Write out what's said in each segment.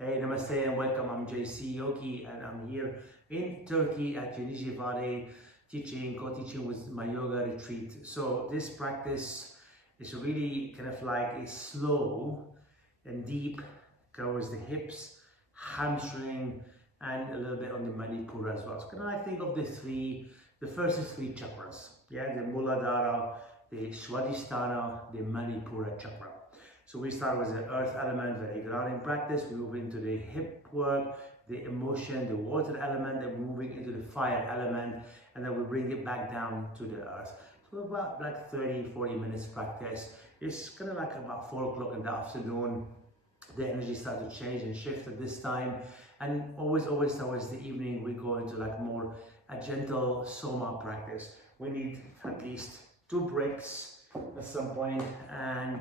Hey, namaste and welcome. I'm JC Yogi and I'm here in Turkey at Vade co-teaching with my yoga retreat. So this practice is really kind of like a slow and deep, covers the hips, hamstring, and a little bit on the Manipura as well. So kind of like think of the first three chakras. Yeah, the Muladhara, the Swadhisthana, the Manipura chakra. So we start with the earth element, very grounding practice. We move into the hip work, the emotion, the water element, and moving into the fire element, and then we bring it back down to the earth. So about like 30-40 minutes practice. It's kind of like about 4 o'clock in the afternoon. The energy starts to change and shift at this time. And always towards the evening, we go into like more a gentle soma practice. We need at least 2 breaks at some point and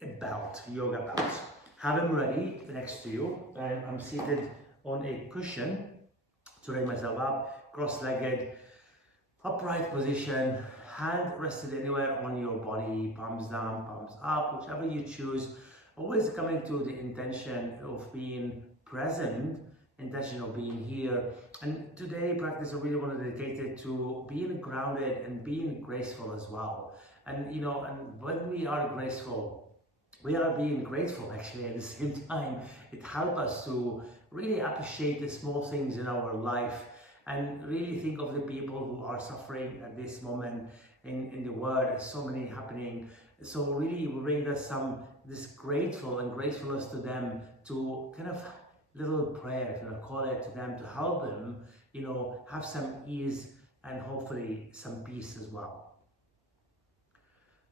a belt, yoga belt. Have them ready next to you. And I'm seated on a cushion to raise myself up, cross-legged, upright position, hand rested anywhere on your body, palms down, palms up, whichever you choose. Always coming to the intention of being present, intention of being here. And today practice I really want to dedicate it to being grounded and being graceful as well. And you know, and when we are graceful, we are being grateful actually at the same time. It helps us to really appreciate the small things in our life and really think of the people who are suffering at this moment in the world. There's so many happening. So really we bring us this grateful and gracefulness to them, to kind of little prayer, if you want to call it, to them, to help them, you know, have some ease and hopefully some peace as well.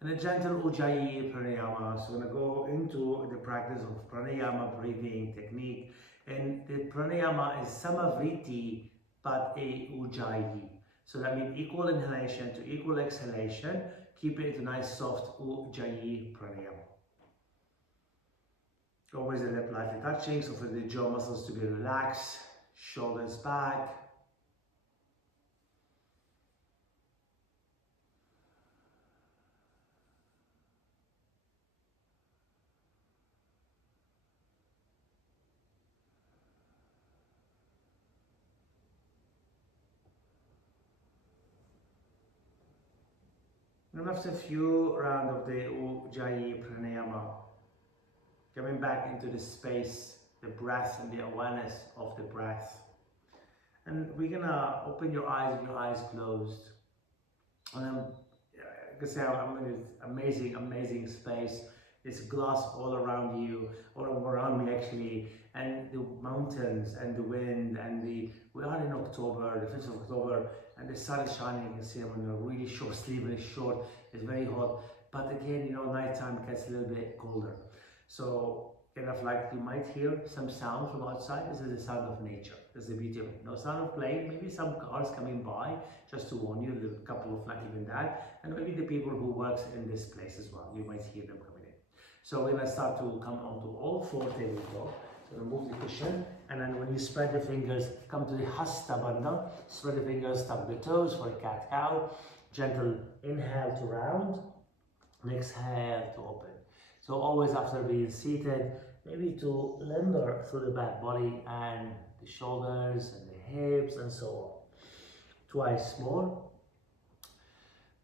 And a gentle Ujjayi pranayama. So we're going to go into the practice of pranayama breathing technique. And the pranayama is samavriti, but a Ujjayi. So that means equal inhalation to equal exhalation. Keep it a nice soft Ujjayi pranayama. Always the lip lightly touching, so for the jaw muscles to be relaxed, shoulders back. And after a few rounds of the Ujjayi pranayama, coming back into the space, the breath and the awareness of the breath. And we're gonna open your eyes with your eyes closed. And I can say I'm in this amazing space. It's glass all around you, all around me actually, and the mountains and the wind and we are in October, the 5th of October, and the sun is shining. You can see I'm in a really short sleeve and it's short, it's very hot. But again, you know, nighttime gets a little bit colder. So kind of like you might hear some sound from outside. This is the sound of nature. This is the beauty of it. No sound of plane, maybe some cars coming by, just to warn you, a couple of like even that, and maybe the people who works in this place as well. You might hear them coming in. So we're gonna start to come onto all 4 tabletop. So remove the cushion, and then when you spread the fingers, come to the Hasta Bandha. Spread the fingers, tap the toes for a cat-cow. Gentle inhale to round, and exhale to open. So always after being seated, maybe to limber through the back body and the shoulders and the hips and so on. Twice more.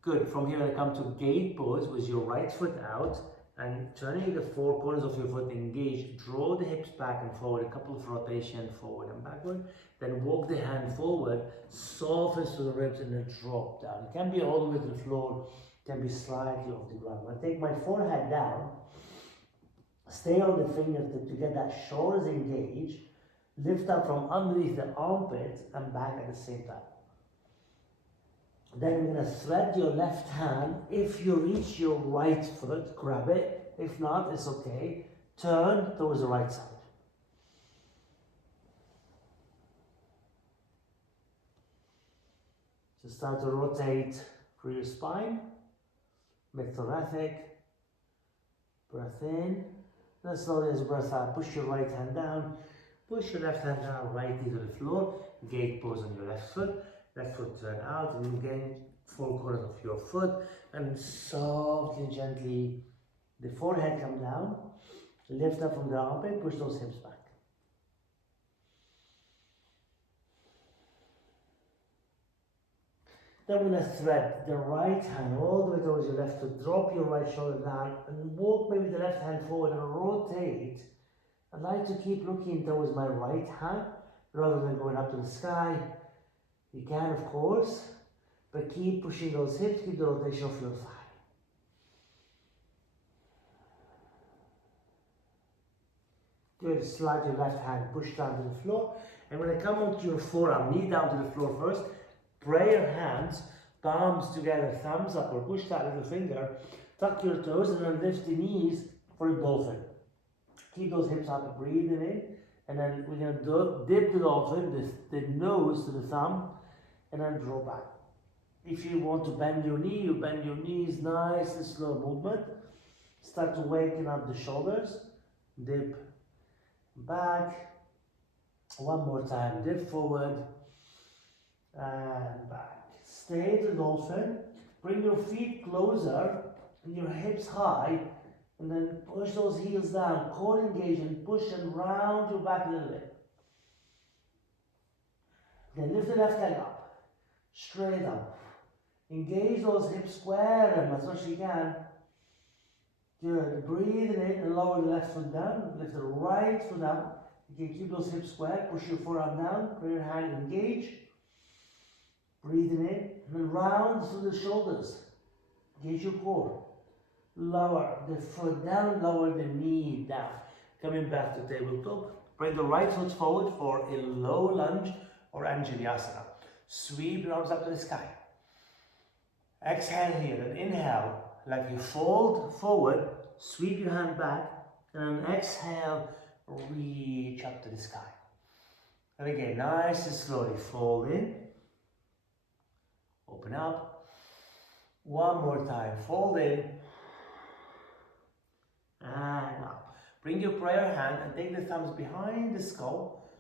Good. From here I come to gate pose with your right foot out and turning the 4 corners of your foot engaged. Draw the hips back and forward, a couple of rotation forward and backward. Then walk the hand forward, softens to the ribs and then drop down. It can be all the way to the floor, can be slightly off the ground. I take my forehead down, stay on the fingertip to get that shoulders engaged, lift up from underneath the armpits and back at the same time. Then you're going to thread your left hand. If you reach your right foot, grab it. If not, it's okay. Turn towards the right side. So start to rotate through your spine, mid-thoracic. Breath in. Then slowly as you breath out, push your right hand down. Push your left hand down, right knee to the floor. Gate pose on your left foot turn out, and again 4 corners of your foot, and softly, gently, the forehead come down, lift up from the armpit, push those hips back. Then we're going to thread the right hand all the way towards your left foot. Drop your right shoulder down and walk maybe the left hand forward and rotate. I like to keep looking towards my right hand rather than going up to the sky. You can, of course, but keep pushing those hips, keep the rotation of your thigh. Good, slide your left hand, push down to the floor. And when I come onto your forearm, knee down to the floor first, pray your hands, palms together, thumbs up, or push that little finger, tuck your toes, and then lift the knees for a dolphin. Keep those hips up, breathing in, and then we're going to dip the dolphin, the nose to the thumb, and then draw back. If you want to bend your knee, you bend your knees, nice and slow movement. Start to waken up the shoulders, dip back. One more time, dip forward and back. Stay in the dolphin, bring your feet closer and your hips high, and then push those heels down, core engage, and push and round your back a little bit. Then lift the left leg up, straight up. Engage those hips, square them as much as you can. Good, breathing in and lower the left foot down, lift the right foot up. You can keep those hips square, push your forearm down, bring your hand engage. Breathing in, and then round through the shoulders. Engage your core. Lower the foot down, lower the knee down. Coming back to tabletop. Bring the right foot forward for a low lunge or Anjaliasana. Sweep your arms up to the sky. Exhale here, then inhale, like you fold forward, sweep your hand back, and then exhale, reach up to the sky. And again, nice and slowly fold in, open up. One more time, fold in, and up. Bring your prayer hand and take the thumbs behind the skull.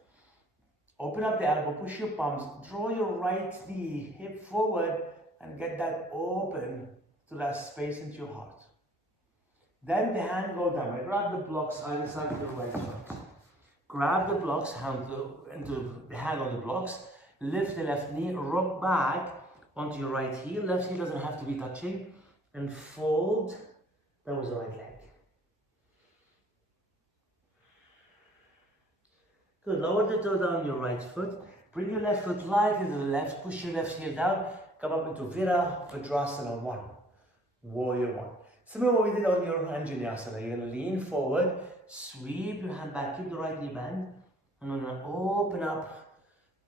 Open up the elbow, push your palms, draw your right knee, hip forward, and get that open to that space into your heart. Then the hand go down. I grab the blocks either side of the right foot. Grab the blocks, hand into the hand on the blocks. Lift the left knee, rock back onto your right heel. Left heel doesn't have to be touching. And fold. That was the right leg. Good. Lower the toe down your right foot. Bring your left foot lightly to the left. Push your left heel down. Come up into Virabhadrasana 1. Warrior 1. Similar to what we did on your Anjaliasana. You're going to lean forward, sweep your hand back, keep the right knee bent, and we're going to open up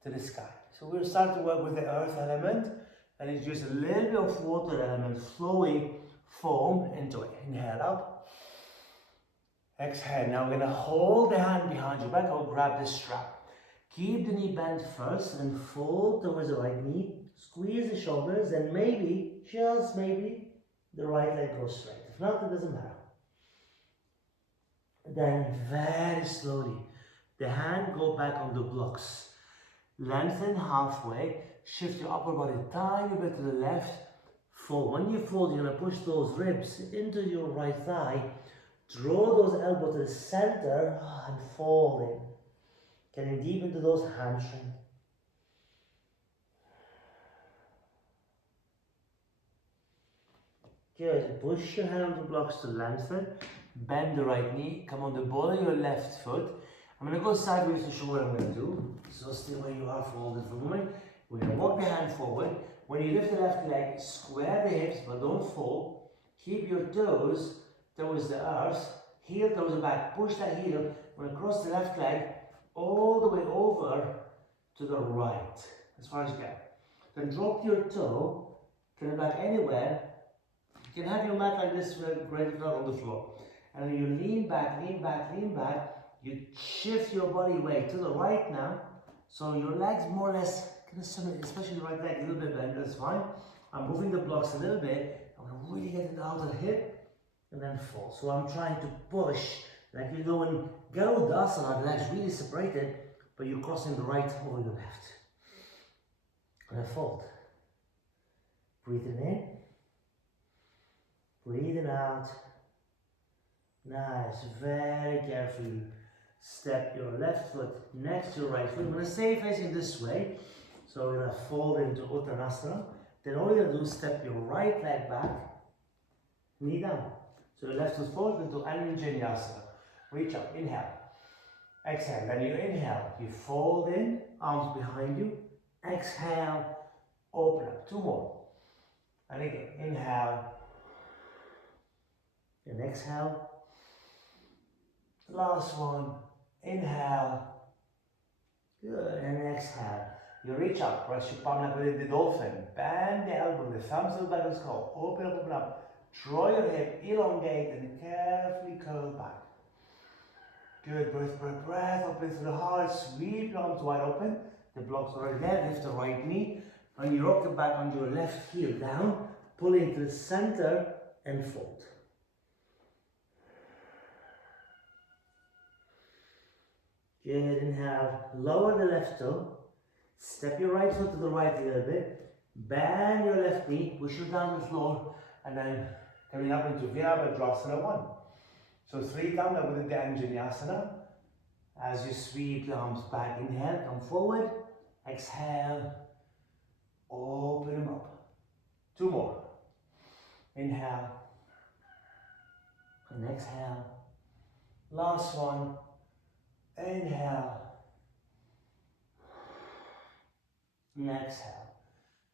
to the sky. So we'll start to work with the earth element, and it's just a little bit of water element flowing foam into it. Inhale up. Exhale. Now we're going to hold the hand behind your back or grab the strap. Keep the knee bent first and fold towards the right knee. Squeeze the shoulders, and maybe, just maybe, the right leg goes straight. If not, it doesn't matter. Then very slowly, the hand go back on the blocks. Lengthen halfway, shift your upper body a tiny bit to the left. Fold. When you fold, you're going to push those ribs into your right thigh. Draw those elbows to the center and fold in. Getting deep into those hamstrings. Good. Push your hand on the blocks to lengthen. Bend the right knee. Come on the ball of your left foot. I'm going to go sideways to show what I'm going to do. So stay where you are folded for a moment. We're going to walk the hand forward. When you lift the left leg, square the hips but don't fold. Keep your toes towards the earth. Heel towards the back. Push that heel. We're going to cross the left leg all the way over to the right. As far as you can. Then drop your toe. Turn it back anywhere. You can have your mat like this, great if not on the floor. And then you lean back, lean back, lean back. You shift your body weight to the right now. So your legs more or less, especially the right leg, a little bit bent, that's fine. I'm moving the blocks a little bit. I'm going to really get it out of the hip and then fall. So I'm trying to push, like you're doing Garudasana, the legs really separated, but you're crossing the right over the left. And I fold. Breathing in. Breathing out. Nice, very carefully. Step your left foot next to your right foot. I'm going to stay facing this way. So we're going to fold into Uttanasana. Then all you're gonna do is step your right leg back, knee down. So the left foot forward into Anjaneyasana. Reach up, inhale. Exhale, then you inhale, you fold in, arms behind you. Exhale, open up. 2 more. And again, inhale. And exhale. Last one. Inhale. Good. And exhale. You reach up, press your palm like we did the dolphin. Bend the elbow, the thumbs to the back of the skull. Open up, open up. Draw your hip, elongate, and carefully curl back. Good, breath, breath, breath. Open through the heart. Sweep your arms wide open. The blocks are already there. Lift the right knee. And you rock the back on your left heel down. Pull into the center and fold. Good, inhale. Lower the left toe. Step your right foot to the right a little bit. Bend your left knee. Push you down the floor. And then coming up into Virabhadrasana 1. So 3 down like we did the Anjaneyasana. As you sweep the arms back, inhale, come forward. Exhale. Open them up. 2 more. Inhale. And exhale. Last one. Inhale. And exhale.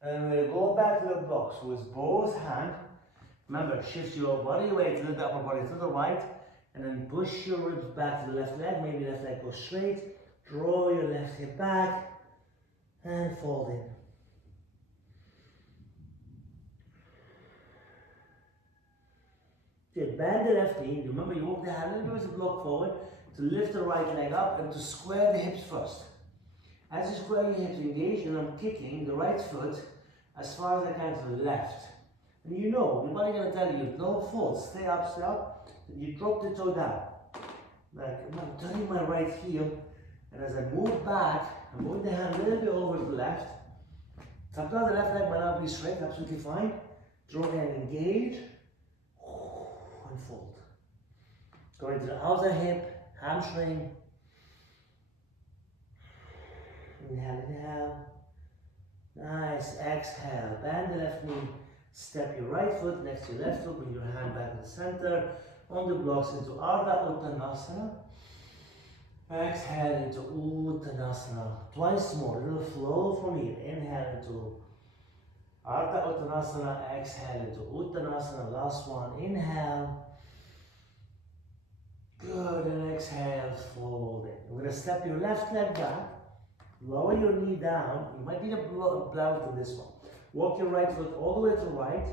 And we'll go back to the blocks with both hands. Remember, shift your body weight to the upper body to the right. And then push your ribs back to the left leg. Maybe left leg goes straight. Draw your left hip back. And fold in. Good. Bend the left knee. Remember, you walk the hand a little bit as a block forward to lift the right leg up and to square the hips first. As you square your hips, engage, and I'm kicking the right foot as far as I can to the left. And you know, nobody's going to tell you, no fault, stay up, stay up. You drop the toe down. Like, I'm turning my right heel, and as I move back, I'm moving the hand a little bit over to the left. Sometimes the left leg might not be straight, absolutely fine. Draw the hand, engage, and fold. Going to the outer hip, hamstring. Inhale, inhale. Nice, exhale. Bend the left knee. Step your right foot next to your left foot. Bring your hand back to the center. On the blocks into Ardha Uttanasana. Exhale into Uttanasana. Twice more. A little flow from here. Inhale into Ardha Uttanasana. Exhale into Uttanasana. Last one. Inhale. Good. And exhale. Fold it. We're going to step your left leg back. Lower your knee down. You might need a belt in this one. Walk your right foot all the way to the right.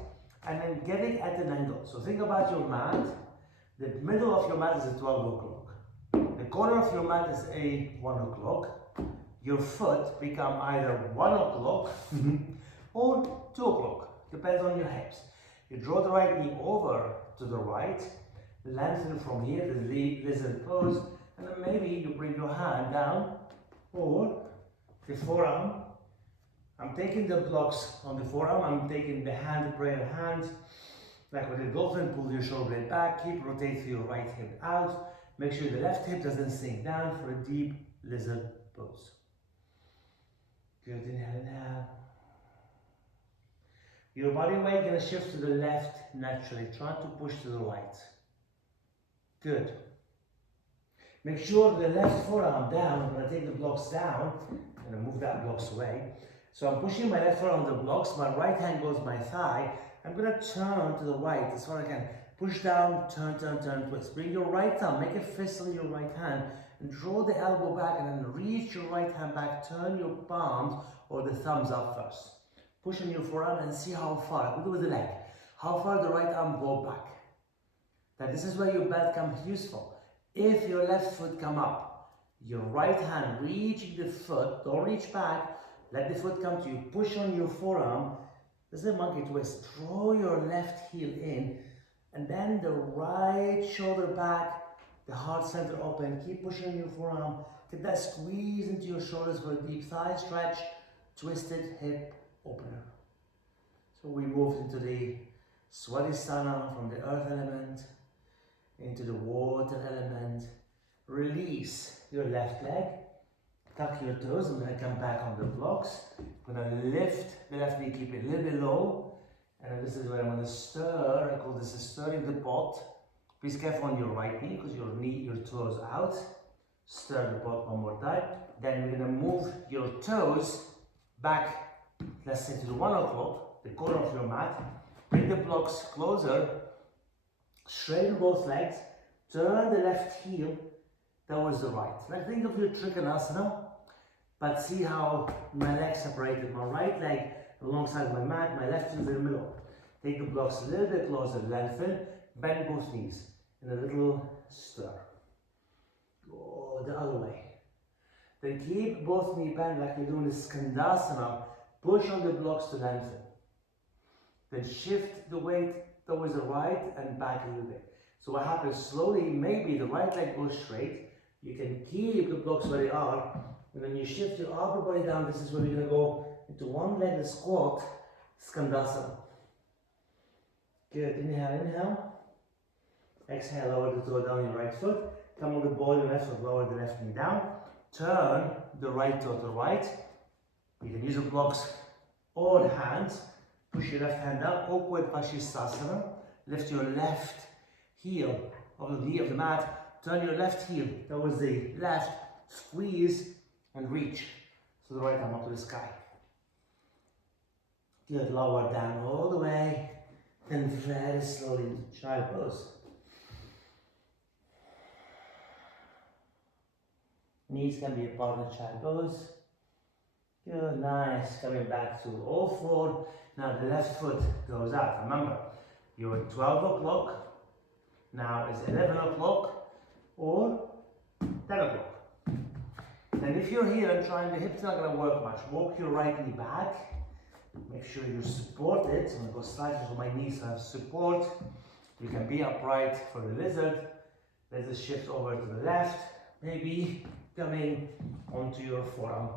And then get it at an angle. So think about your mat. The middle of your mat is at 12 o'clock. The corner of your mat is a 1 o'clock. Your foot become either 1 o'clock or 2 o'clock. Depends on your hips. You draw the right knee over to the right. Lengthen from here, the lizard pose. And then maybe you bring your hand down or the forearm. I'm taking the blocks on the forearm. I'm taking the hand, the prayer hand. Like with a dolphin, pull your shoulder blade back, keep rotating your right hip out. Make sure the left hip doesn't sink down for a deep lizard pose. Good, inhale, inhale. Your body weight gonna shift to the left naturally. Try to push to the right. Good. Make sure the left forearm down. I'm gonna take the blocks down and move that blocks away. So I'm pushing my left foot on the blocks, my right hand goes my thigh. I'm gonna turn to the right as far as I can. Push down, turn, turn, turn, twist. Bring your right thumb, make a fist on your right hand, and draw the elbow back and then reach your right hand back, turn your palms or the thumbs up first. Push on your forearm and see how far, we'll do with the leg, how far the right arm go back. Now this is where your belt comes useful. If your left foot come up, your right hand reaching the foot, don't reach back, let the foot come to you, push on your forearm. This is a monkey twist. Draw your left heel in and then the right shoulder back, the heart center open. Keep pushing on your forearm. Get that squeeze into your shoulders for a deep thigh stretch. Twisted hip opener. So we moved into the Swadhisthana from the earth element into the water element. Release your left leg. tuck your toes. I'm gonna come back on the blocks. I'm gonna lift the left knee, keep it a little bit low. And this is where I'm gonna stir. I call this stirring the pot. Be careful on your right knee because your toes out. Stir the pot one more time. Then we're gonna move your toes back, let's say to the 1 o'clock, the corner of your mat. Bring the blocks closer. Straighten both legs. Turn the left heel towards the right. Like think of your Trikonasana, but see how my legs separated. My right leg alongside my mat, my left heel in the middle. Take the blocks a little bit closer, lengthen, bend both knees in a little stir. Go the other way. Then keep both knees bent like you're doing this Skandasana. Push on the blocks to lengthen. Then shift the weight towards the right and back a little bit. So what happens slowly, maybe the right leg goes straight. You can keep the blocks where they are. And then you shift your upper body down. This is where we're going to go into one-legged squat, Skandasana. Good. Inhale, inhale. Exhale, lower the toe down your right foot. Come on the ball, your left foot, lower the left knee down. Turn the right toe to the right. You can use the blocks or the hands. Push your left hand down, awkward Vashisthasana. Lift your left heel of the knee of the mat. Turn your left heel towards the left. Squeeze and reach. So the right arm up to the sky. Good, lower down all the way. Then very slowly into child pose. Knees can be a part of the child pose. Good, nice. Coming back to all four. Now the left foot goes out. Remember, you're at 12 o'clock. Now it's 11 o'clock or 10 o'clock. And if you're here and trying, the hips not going to work much. Walk your right knee back. Make sure you support it. I'm going to go slightly so my knees have support. You can be upright for the lizard. Let's shift over to the left. Maybe coming onto your forearm.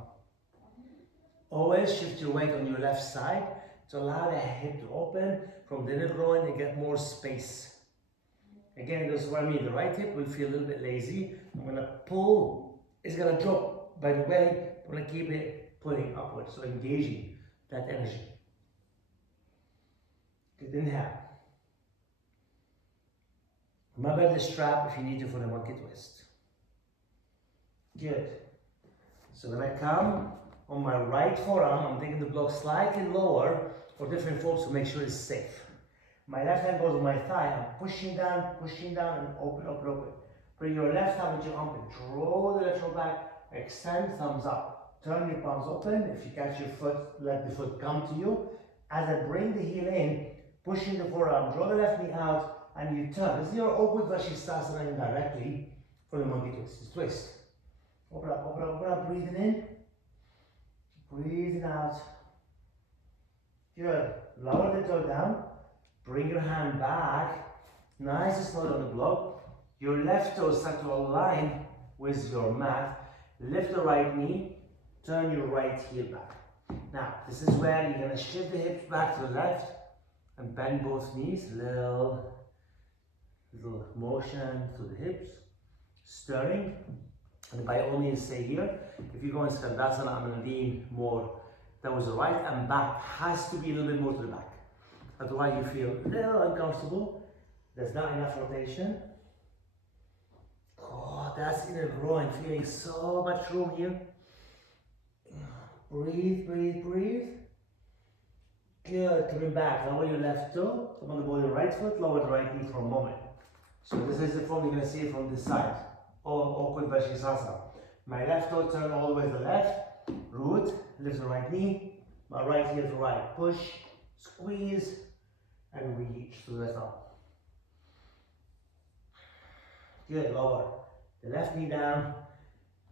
Always shift your weight on your left side to allow the hip to open from the inner groin and get more space. Again, this is what I mean. The right hip will feel a little bit lazy. I'm going to pull. It's going to drop. By the way, I'm going to keep it pulling upwards, so engaging that energy. Good, inhale. Remember the strap if you need to for the monkey twist. Good. So when I come on my right forearm, I'm taking the block slightly lower for different folks to make sure it's safe. My left hand goes on my thigh. I'm pushing down, and open, open, open. Bring your left hand with your armpit. Draw the left shoulder back. Extend, thumbs up. Turn your palms open. If you catch your foot, let the foot come to you. As I bring the heel in, pushing the forearm, draw the left knee out, and you turn. This is your awkward Vashisthasana indirectly for the monkey twist. Twist. Open up, open up, open up. Breathing in. Breathing out. Good. Lower the toe down. Bring your hand back. Nice and slow on the block. Your left toe start to align with your mat. Lift the right knee. Turn your right heel back. Now, this is where you're going to shift the hips back to the left and bend both knees. Little motion through the hips. Stirring. And by all means, stay here. If you go in Skandasana, I'm going to lean more towards the right, and back has to be a little bit more to the back. Otherwise, you feel a little uncomfortable. There's not enough rotation. Oh, that's inner groin, feeling so much room here. Breathe, breathe, breathe. Good, coming back. Lower your left toe. Come on the ball, your right foot. Lower the right knee for a moment. So this is the form you're going to see it from this side. Awkward Vashisthasana. My left toe turn all the way to the left. Root, lift the right knee. My right heel to right. Push, squeeze, and reach to the left arm. Good, lower. The left knee down,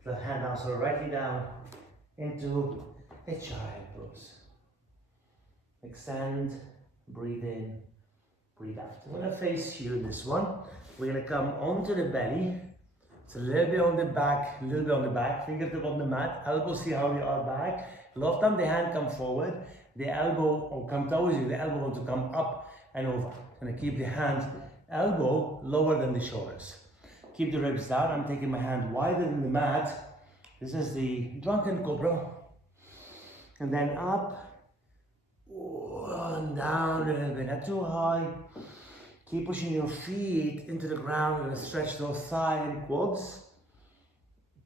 the hand down, so right knee down into a child pose. Extend, breathe in, breathe out. I'm going to face you in this one. We're going to come onto the belly. It's a little bit on the back, a little bit on the back, fingertip on the mat, elbows see how they are back. A lot of time the hand come forward, the elbow will come towards you, the elbow want to come up and over. And keep the hand, elbow lower than the shoulders. Keep the ribs down. I'm taking my hand wider than the mat, This is the drunken cobra. And then up, and down a little bit, not too high. Keep pushing your feet into the ground. You're gonna stretch those thighs and quads.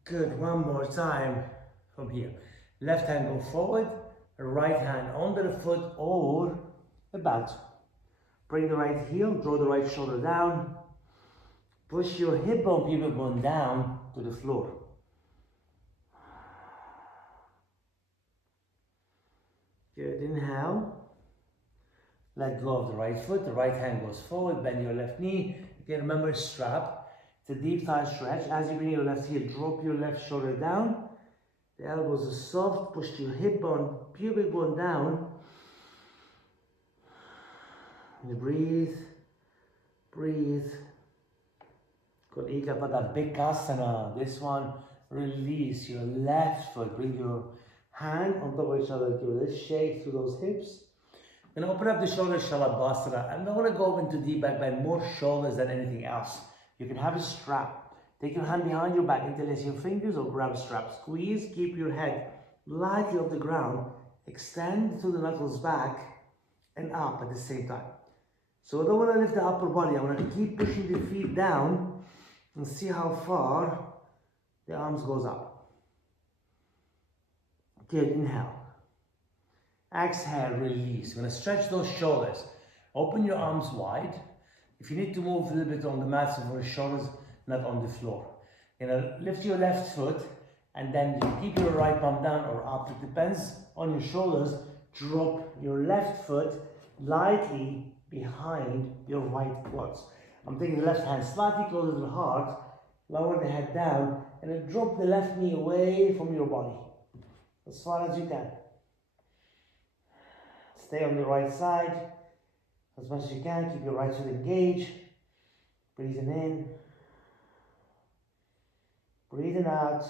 Good, one more time from here. Left hand go forward, right hand under the foot or about. Bring the right heel, draw the right shoulder down. Push your hip bone, pubic bone down to the floor. Good, inhale. Let go of the right foot, the right hand goes forward, bend your left knee. Again, remember strap. It's a deep thigh stretch. As you bring your left heel, drop your left shoulder down. The elbows are soft, push your hip bone, pubic bone down. And breathe, breathe. Good, Ekapada Bikasana. This one, release your left foot. Bring your hand on top of each other. Give a little shake through those hips. Then open up the shoulders, Shalabhasana. I'm not going to go into deep back bend, more shoulders than anything else. You can have a strap. Take your hand behind your back, interlace your fingers or grab a strap. Squeeze, keep your head lightly off the ground. Extend through the knuckles back and up at the same time. So I don't want to lift the upper body. I want to keep pushing the feet down and see how far the arms goes up. Good, inhale. Exhale, release. We're going to stretch those shoulders. Open your arms wide. If you need to move a little bit on the mat so for the shoulders, not on the floor. You're going to lift your left foot and then you keep your right palm down or up. It depends on your shoulders. Drop your left foot lightly behind your right quads. I'm taking the left hand slightly closer to the heart. Lower the head down and then drop the left knee away from your body. As far as you can. Stay on the right side as much as you can. Keep your right foot engaged. Breathing in. Breathing out.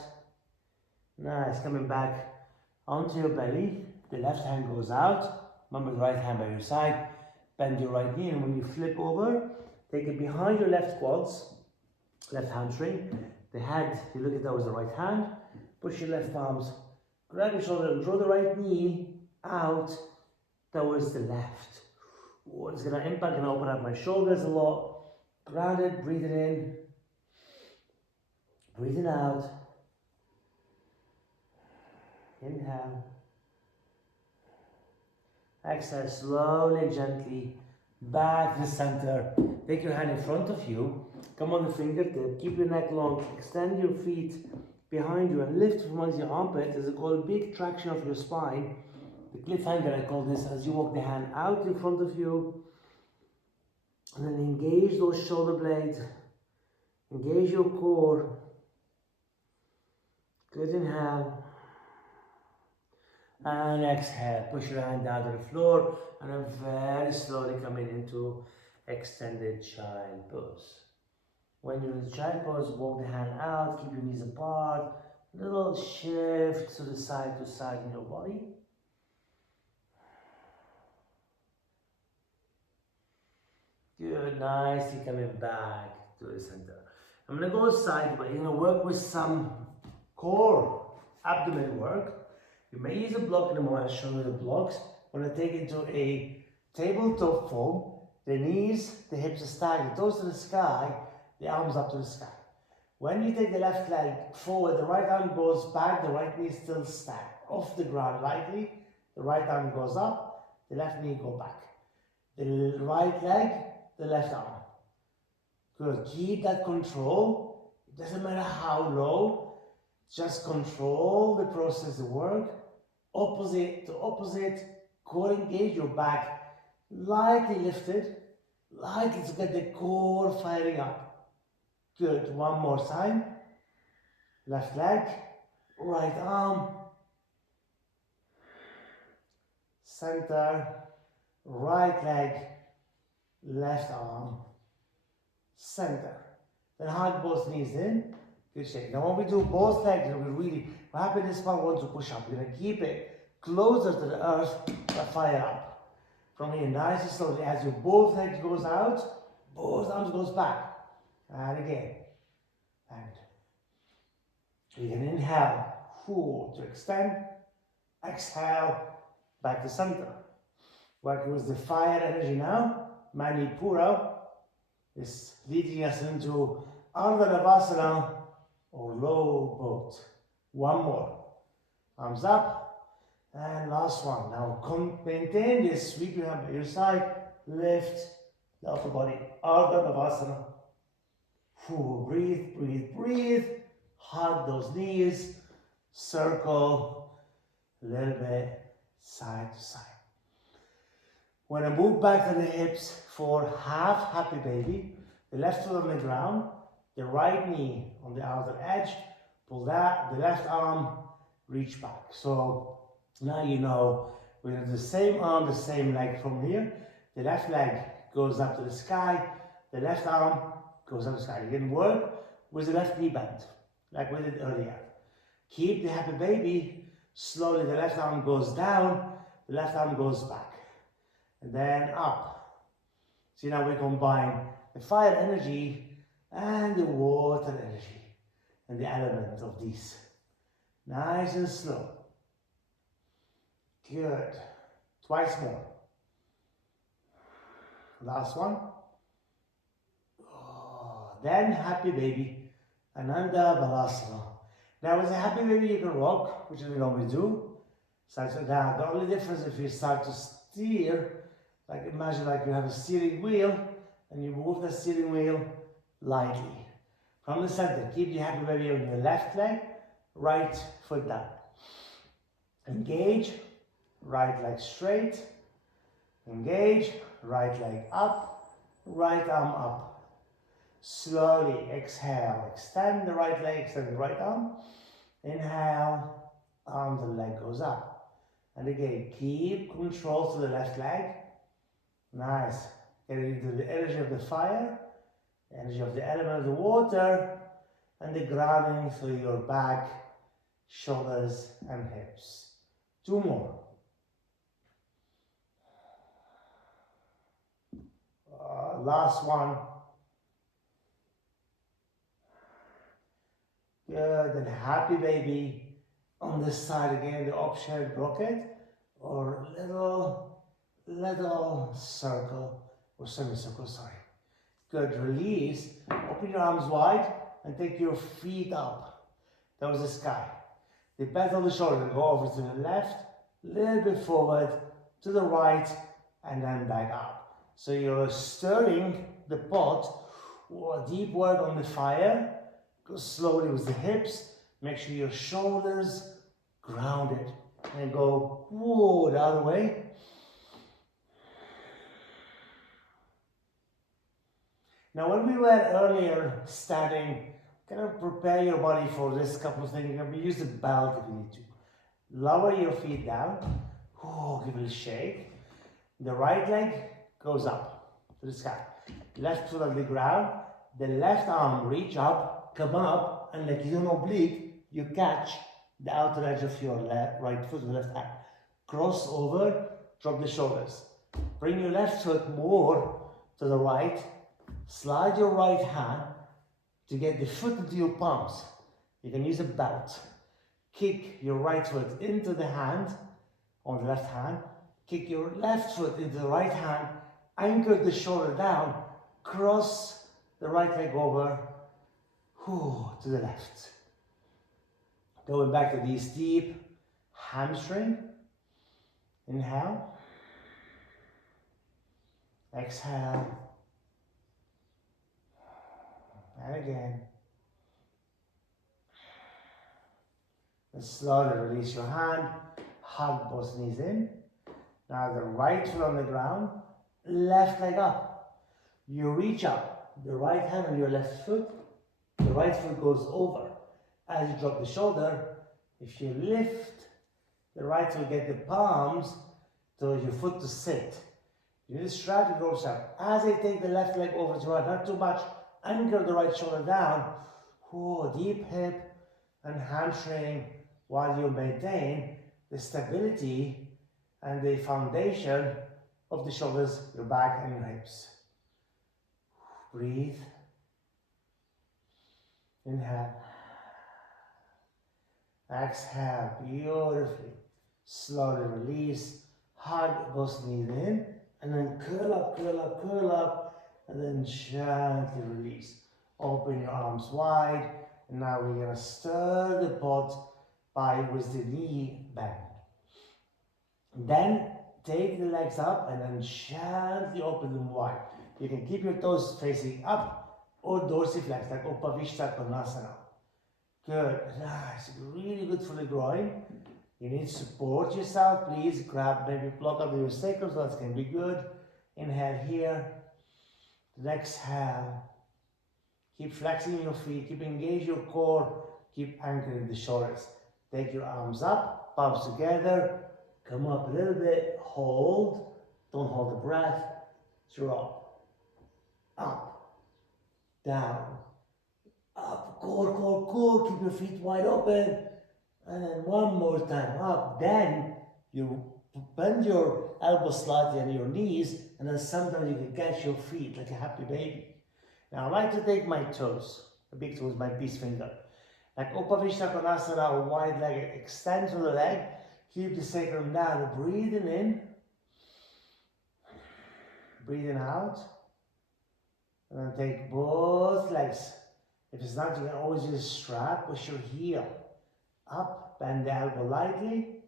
Nice. Coming back onto your belly. The left hand goes out. Remember the right hand by your side. Bend your right knee, and when you flip over, take it behind your left quads, left hamstring. The head, you look at that was the right hand. Push your left palms. Grab your shoulder and draw the right knee out towards the left. Oh, it's going to impact and open up my shoulders a lot. Grounded, breathing in. Breathing out. Inhale. Exhale, slowly and gently back to the center. Take your hand in front of you. Come on the fingertip. Keep your neck long. Extend your feet behind you and lift from under your armpit. There's a big traction of your spine. The cliffhanger, I call this, as you walk the hand out in front of you. And then engage those shoulder blades. Engage your core. Good inhale. And exhale. Push your hand down to the floor. And then very slowly coming into extended child pose. When you're in the child pose, walk the hand out. Keep your knees apart. A little shift to side in your body. Good, nicely coming back to the center. I'm going to go side, but you're going to work with some core abdomen work. You may use a block in the moment. I'll show you the blocks. We're going to take it to a tabletop form. The knees, the hips are stacked, the toes to the sky, the arms up to the sky. When you take the left leg forward, the right arm goes back, the right knee is still stacked. Off the ground lightly, the right arm goes up, the left knee go back. The right leg, the left arm. Good, keep that control. It doesn't matter how low, just control the process of work. Opposite to opposite, core engage, your back lightly lifted, lightly to get the core firing up. Good, one more time. Left leg, right arm, center, right leg, left arm, center. Then hug both knees in. Good shake. Now when we do both legs, we're happy this part wants to push up. We're going to keep it closer to the earth, but fire up. From here, nice and slowly, as your both legs goes out, both arms goes back. And again. And you can inhale. To extend. Exhale, back to center. Working with the fire energy now. Manipura is leading us into Ardha Navasana or low boat. One more. Arms up. And last one. Now maintain this. Sweep your hand by your side. Lift the upper body. Ardha Navasana. Breathe, breathe, breathe. Hug those knees. Circle a little bit side to side. When I move back to the hips for half happy baby, the left foot on the ground, the right knee on the outer edge, pull that, the left arm, reach back. So now you know we have the same arm, the same leg from here. The left leg goes up to the sky, the left arm goes up to the sky. You can work with the left knee bent, like we did earlier. Keep the happy baby. Slowly the left arm goes down, the left arm goes back. And then up. See, now we combine the fire energy and the water energy and the element of these. Nice and slow. Good. Twice more. Last one. Then happy baby. Ananda Balasana. Now with a happy baby you can rock, which we normally do. Side to down. The only difference if you start to steer, like imagine like you have a steering wheel and you move the steering wheel lightly. From the center, keep the happy baby on your left leg, right foot down. Engage, right leg straight. Engage, right leg up, right arm up. Slowly exhale, extend the right leg, extend the right arm. Inhale, arm to the leg goes up. And again, keep control to the left leg. Nice. Getting into the energy of the fire, the energy of the element of the water, and the grounding through your back, shoulders, and hips. Two more. Last one. Good, and happy baby. On this side again, the option rocket or little circle or semicircle, sorry. Good, release. Open your arms wide and take your feet up. That was the sky. The bend on the shoulder, go over to the left, a little bit forward, to the right, and then back up. So you're stirring the pot, deep work on the fire. Go slowly with the hips. Make sure your shoulders grounded. And go the other way. Now when we were earlier standing, kind of prepare your body for this couple of things. You can use the belt if you need to. Lower your feet down. Give it a shake. The right leg goes up to the sky. Left foot on the ground. The left arm reach up, come up, and like you don't oblique, you catch the outer edge of your right foot with the left hand. Cross over, drop the shoulders. Bring your left foot more to the right. Slide your right hand to get the foot into your palms. You can use a belt. Kick your right foot into the hand on the left hand. Kick your left foot into the right hand. Anchor the shoulder down. Cross the right leg over to the left. Going back to these deep hamstring. Inhale. Exhale. And again. And slowly release your hand. Hug both knees in. Now the right foot on the ground. Left leg up. You reach up. The right hand on your left foot. The right foot goes over. As you drop the shoulder, if you lift, the right foot get the palms to your foot to sit. You need to strap your ropes up. As I take the left leg over to the right, not too much, anchor the right shoulder down. Deep hip and hamstring while you maintain the stability and the foundation of the shoulders, your back and your hips. Breathe. Inhale. Exhale, beautifully. Slowly release. Hug, both knees in. And then curl up, curl up, curl up. And then gently release. Open your arms wide. And now we're going to stir the pot with the knee bend. Then take the legs up and then gently open them wide. You can keep your toes facing up or dorsiflex, like Upavishta Konasana. Good, nice, really good for the groin. You need to support yourself, please. Grab, maybe block up your sacrum, so that can be good. Inhale here. Exhale. Keep flexing your feet, keep engaging your core, keep anchoring the shoulders. Take your arms up, palms together. Come up a little bit, hold. Don't hold the breath. Drop. Up. Down. Up. Core, core, core. Keep your feet wide open. And then one more time. Up. Then you bend your elbows slightly on your knees. And then sometimes you can catch your feet like a happy baby. Now I like to take my toes. The big toes, my peace finger. Like Upavishta Konasana or wide leg. Extend through the leg. Keep the sacrum down, breathing in, breathing out, and then take both legs. If it's not, you can always use a strap, push your heel up, bend the elbow lightly.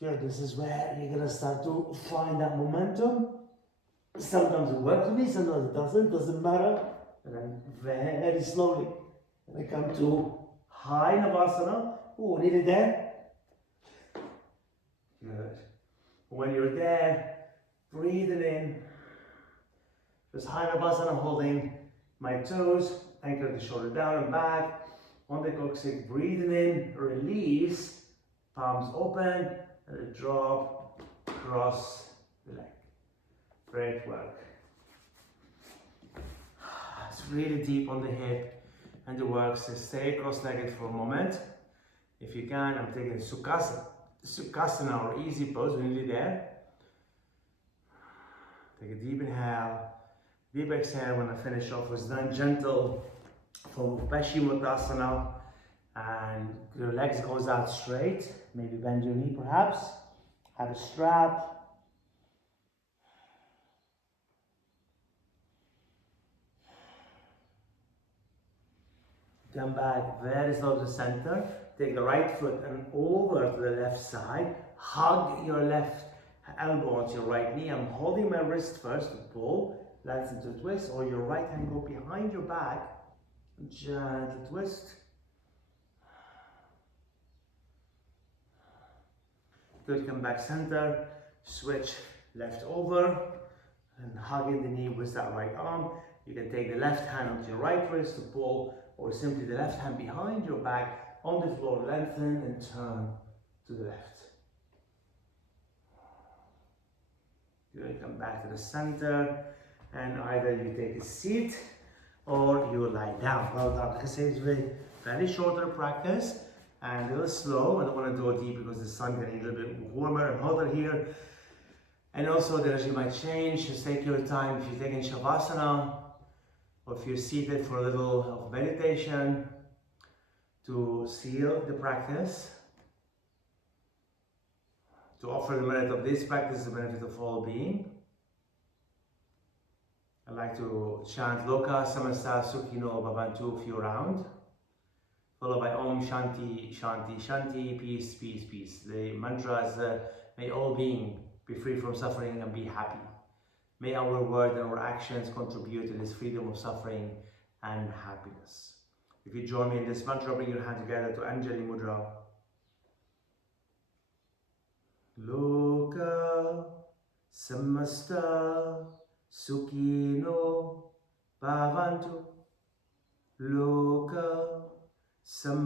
Good, this is where you're gonna start to find that momentum. Sometimes it works for me, sometimes it doesn't matter. And then very slowly, and we come to high Navasana. Oh, nearly there. Good. When you're there, breathing in. Just high Navasana, holding my toes, anchor the shoulder down and back. On the coccyx, breathing in, release, palms open, and a drop, cross the leg. Great work. It's really deep on the hip and the work, so stay cross-legged for a moment. If you can, I'm taking Sukhasana or easy pose, we're nearly there. Take a deep inhale, deep exhale. When I finish off with then gentle for Paschimottanasana, and your legs goes out straight. Maybe bend your knee perhaps. Have a strap. Come back very slow to the center. Take the right foot and over to the left side. Hug your left elbow onto your right knee. I'm holding my wrist first to pull. Lengthen to twist, or your right hand go behind your back. Gently twist. Good, come back center. Switch left over and hugging the knee with that right arm. You can take the left hand onto your right wrist to pull, or simply the left hand behind your back on the floor, lengthen and turn to the left. Good, come back to the center, and either you take a seat or you lie down. Well done. Like I say, it's very shorter practice and a little slow. I don't want to go deep because the sun getting a little bit warmer and hotter here. And also the energy might change. Just take your time. If you're taking Shavasana, or if you're seated for a little of meditation to seal the practice, to offer the merit of this practice, the benefit of all being. I like to chant Loka Samasta Sukhino Bhavantu if you're around, followed by Om Shanti Shanti Shanti, peace, peace, peace. The mantra is may all being be free from suffering and be happy. May our word and our actions contribute to this freedom of suffering and happiness. If you join me in this mantra, bring your hand together to Anjali Mudra. Loka Samasta Sukhino Bhavantu. Loka Samasta